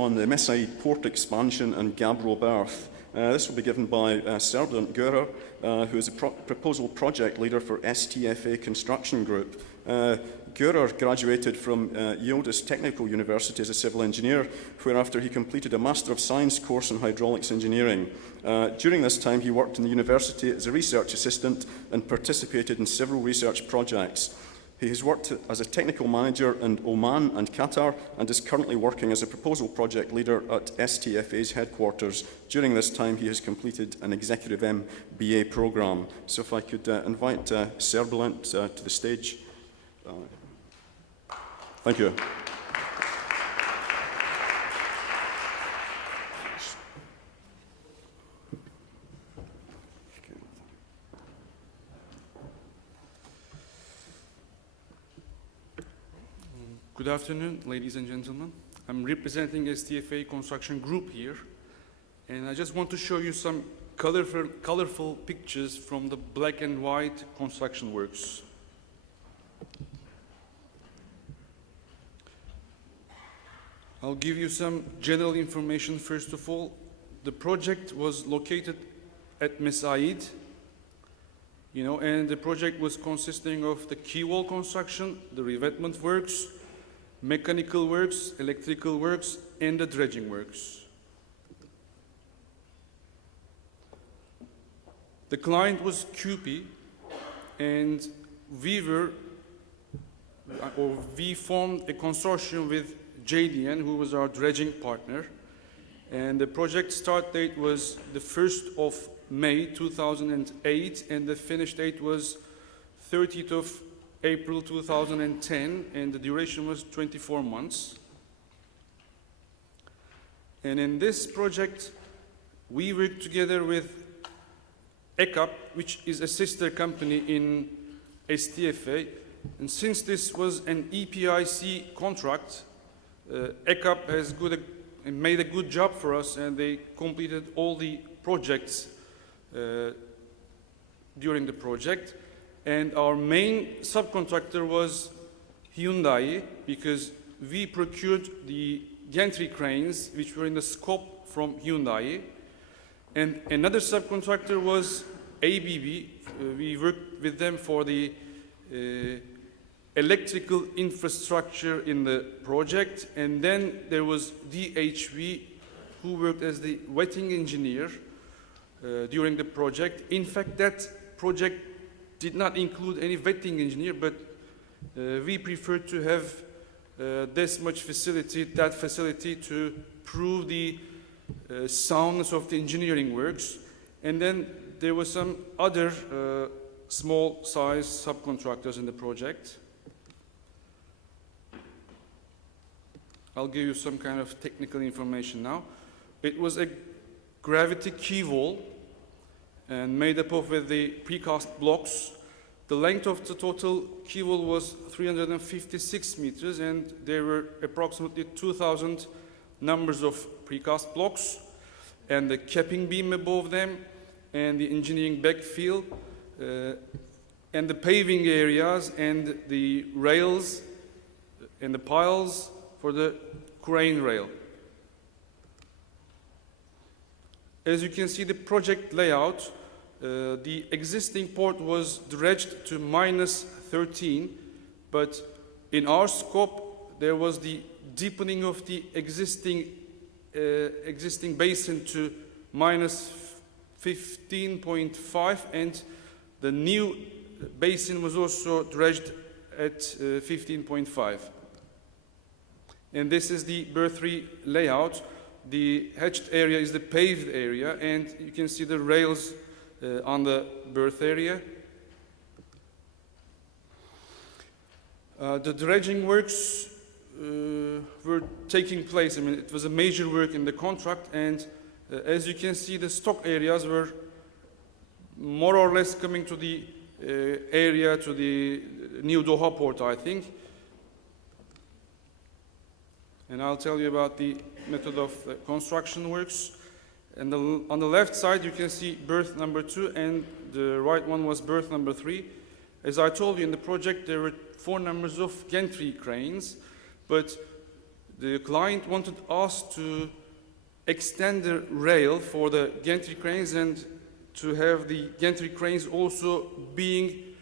On the Mesaaid port expansion and Gabbro Berth. This will be given by SerbulentGerur, who is a proposal project leader for STFA Construction Group. Gürer graduated from Yildiz Technical University as a civil engineer, whereafter he completed a Master of Science course in hydraulics engineering. During this time, he worked in the university as a research assistant and participated in several research projects. He has worked as a technical manager in Oman and Qatar and is currently working as a proposal project leader at STFA's headquarters. During this time, he has completed an executive MBA program. So if I could invite Serbulent to the stage. Thank you. Good afternoon, ladies and gentlemen. I'm representing STFA Construction Group here, and I just want to show you some colorful pictures from the black and white construction works. I'll give you some general information first of all. The project was located at Mesaaid, and the project was consisting of the key wall construction, the revetment works, mechanical works, electrical works, and the dredging works. The client was QP, and we formed a consortium with JDN, who was our dredging partner, and the project start date was the 1st of May 2008, and the finish date was 30th of April 2010, and the duration was 24 months. And in this project, we worked together with ECAP, which is a sister company in STFA. And since this was an EPIC contract, ECAP has made a good job for us, and they completed all the projects during the project. And our main subcontractor was Hyundai, because we procured the Gantry Cranes, which were in the scope from Hyundai. And another subcontractor was ABB. We worked with them for the electrical infrastructure in the project. And then there was DHV, who worked as the wetting engineer during the project. In fact, that project did not include any wetting engineer, but we preferred to have that facility to prove the soundness of the engineering works. And then there were some other small size subcontractors in the project. I'll give you some kind of technical information now. It was a gravity key wall and made up of with the precast blocks. The length of the total key wall was 356 meters, and there were approximately 2,000 numbers of precast blocks, and the capping beam above them, and the engineering backfill, and the paving areas, and the rails, and the piles for the crane rail. As you can see, the project layout, the existing port was dredged to -13, but in our scope there was the deepening of the existing basin to -15.5, and the new basin was also dredged at 15.5. And this is the Berth 3 layout. The hatched area is the paved area, and you can see the rails on the berth area. The dredging works were taking place. I mean, it was a major work in the contract, and as you can see, the stock areas were more or less coming to the area, to the new Doha port, I think. And I'll tell you about the method of construction works. And on the left side, you can see berth number 2, and the right one was berth number 3. As I told you, in the project, there were 4 numbers of gantry cranes, but the client wanted us to extend the rail for the gantry cranes and to have the gantry cranes also being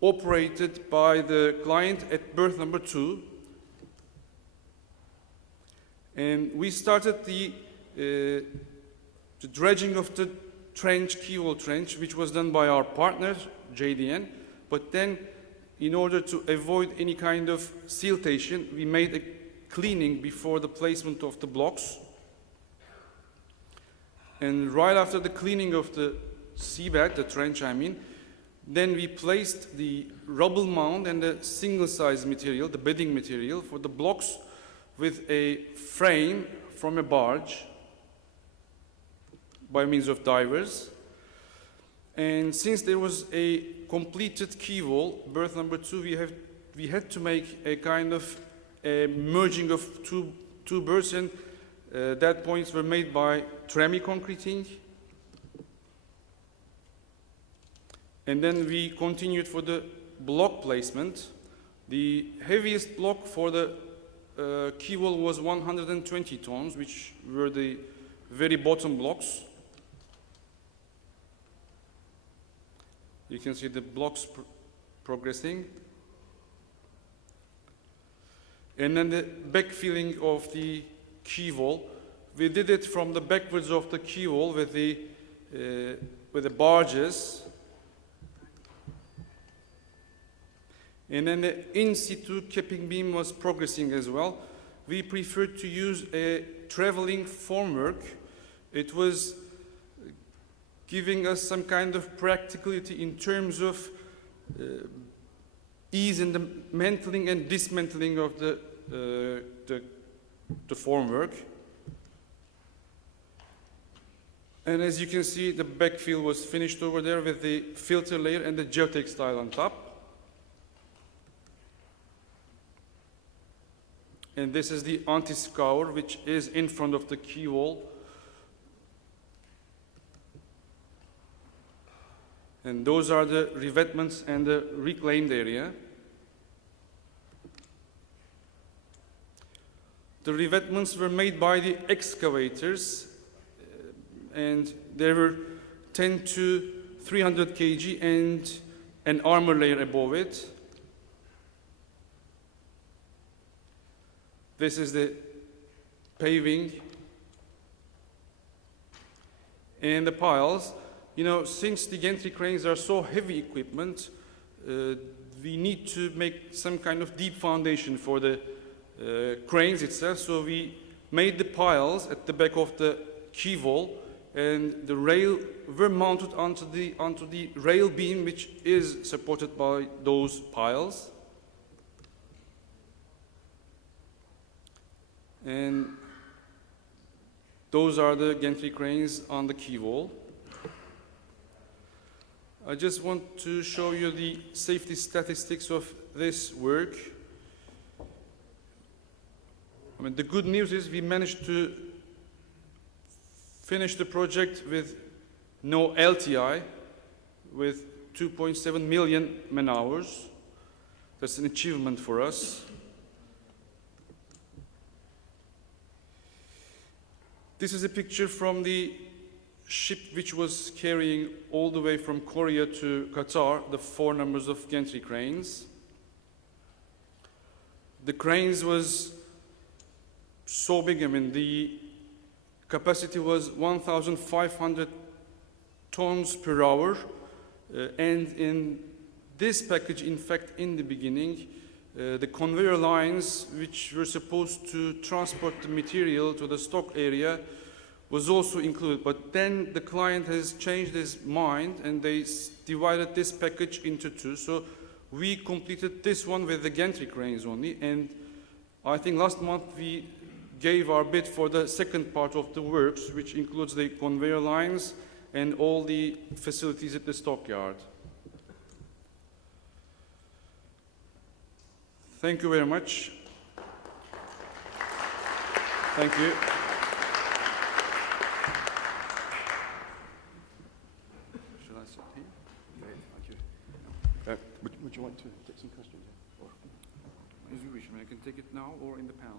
operated by the client at berth number 2. And we started the dredging of the trench, keywall trench, which was done by our partner, JDN. But then, in order to avoid any kind of siltation, we made a cleaning before the placement of the blocks. And right after the cleaning of the seabed, the trench I mean, then we placed the rubble mound and the single size material, the bedding material for the blocks with a frame from a barge by means of divers. And since there was a completed key wall, berth number 2, we had to make a kind of a merging of two berths, and that points were made by trami concreting. And then we continued for the block placement. The heaviest block for the key wall was 120 tons, which were the very bottom blocks. You can see the blocks progressing. And then the backfilling of the key wall. We did it from the backwards of the key wall with the barges. And then the in-situ capping beam was progressing as well. We preferred to use a traveling formwork. It was giving us some kind of practicality in terms of ease in the mantling and dismantling of the formwork. And as you can see, the backfill was finished over there with the filter layer and the geotextile on top. And this is the anti-scour, which is in front of the key wall. And those are the revetments and the reclaimed area. The revetments were made by the excavators, and they were 10 to 300 kg and an armor layer above it. This is the paving and the piles. You know, since the gantry cranes are so heavy equipment, we need to make some kind of deep foundation for the cranes itself. So we made the piles at the back of the key wall, and the rail were mounted onto the rail beam, which is supported by those piles. And those are the gantry cranes on the key wall. I just want to show you the safety statistics of this work. I mean, the good news is we managed to finish the project with no LTI, with 2.7 million man-hours. That's an achievement for us. This is a picture from the ship which was carrying all the way from Korea to Qatar, the 4 numbers of gantry cranes. The cranes was so big, I mean, the capacity was 1,500 tons per hour. And in this package, in fact, in the beginning, the conveyor lines which were supposed to transport the material to the stock area was also included. But then the client has changed his mind and they divided this package into 2. So we completed this one with the gantry cranes only. And I think last month we gave our bid for the second part of the works, which includes the conveyor lines and all the facilities at the stockyard. Thank you very much. Thank you. Should I sit here? Great, thank you. Would you like to take some questions? Or? As you wish. I mean, I can take it now or in the panel.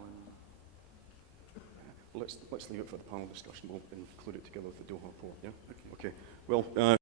let's leave it for the panel discussion. We'll include it together with the Doha report, yeah? Okay. Okay. Well,